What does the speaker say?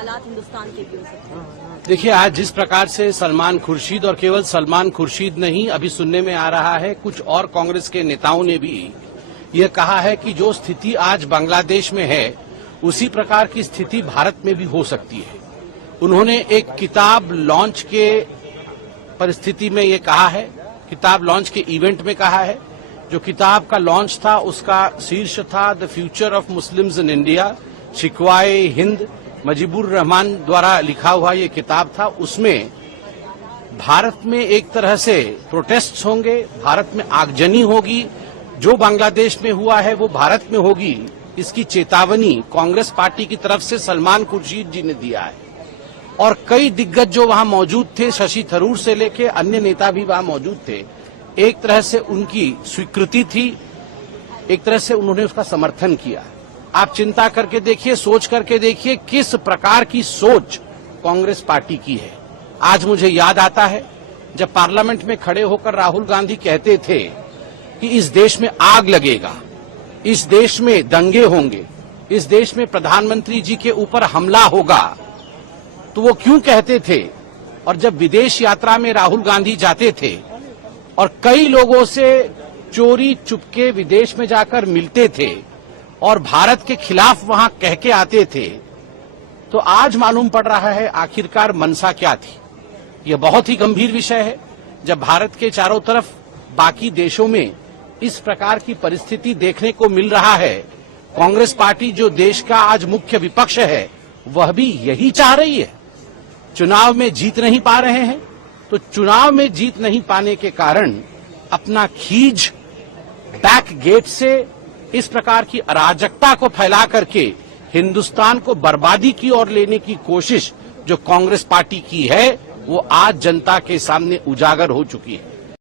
हालात हिंदुस्तान के भी हो सकते हैं? देखिए, आज जिस प्रकार से सलमान खुर्शीद, और केवल सलमान खुर्शीद नहीं, अभी सुनने में आ रहा है कुछ और कांग्रेस के नेताओं ने भी ये कहा है कि जो स्थिति आज बांग्लादेश में है उसी प्रकार की स्थिति भारत में भी हो सकती है। उन्होंने एक किताब लॉन्च के परिस्थिति में ये कहा है, किताब लॉन्च के इवेंट में कहा है। जो किताब का लॉन्च था उसका शीर्ष था the future of Muslims in India, Shikwa e Hind, Mujibur Rahman द्वारा लिखा हुआ ये किताब था। उसमें भारत में एक तरह से प्रोटेस्ट होंगे, भारत में आगजनी होगी, जो बांग्लादेश में हुआ है वो भारत में होगी, इसकी चेतावनी कांग्रेस पार्टी की तरफ से सलमान खुर्शीद जी ने दिया है। और कई दिग्गज जो वहां मौजूद थे, शशि थरूर से लेके अन्य नेता भी वहां मौजूद थे, एक तरह से उनकी स्वीकृति थी, एक तरह से उन्होंने उसका समर्थन किया। आप चिंता करके देखिए, सोच करके देखिए किस प्रकार की सोच कांग्रेस पार्टी की है। आज मुझे याद आता है जब पार्लियामेंट में खड़े होकर राहुल गांधी कहते थे कि इस देश में आग लगेगा, इस देश में दंगे होंगे, इस देश में प्रधानमंत्री जी के ऊपर हमला होगा। तो वो क्यों कहते थे? और जब विदेश यात्रा में राहुल गांधी जाते थे और कई लोगों से चोरी चुपके विदेश में जाकर मिलते थे और भारत के खिलाफ वहां कह के आते थे, तो आज मालूम पड़ रहा है आखिरकार मंशा क्या थी। यह बहुत ही गंभीर विषय है। जब भारत के चारों तरफ बाकी देशों में इस प्रकार की परिस्थिति देखने को मिल रहा है, कांग्रेस पार्टी जो देश का आज मुख्य विपक्ष है वह भी यही चाह रही है। चुनाव में जीत नहीं पा रहे हैं, तो चुनाव में जीत नहीं पाने के कारण अपना खीज बैक गेट से इस प्रकार की अराजकता को फैला करके हिंदुस्तान को बर्बादी की ओर लेने की कोशिश जो कांग्रेस पार्टी की है वो आज जनता के सामने उजागर हो चुकी है।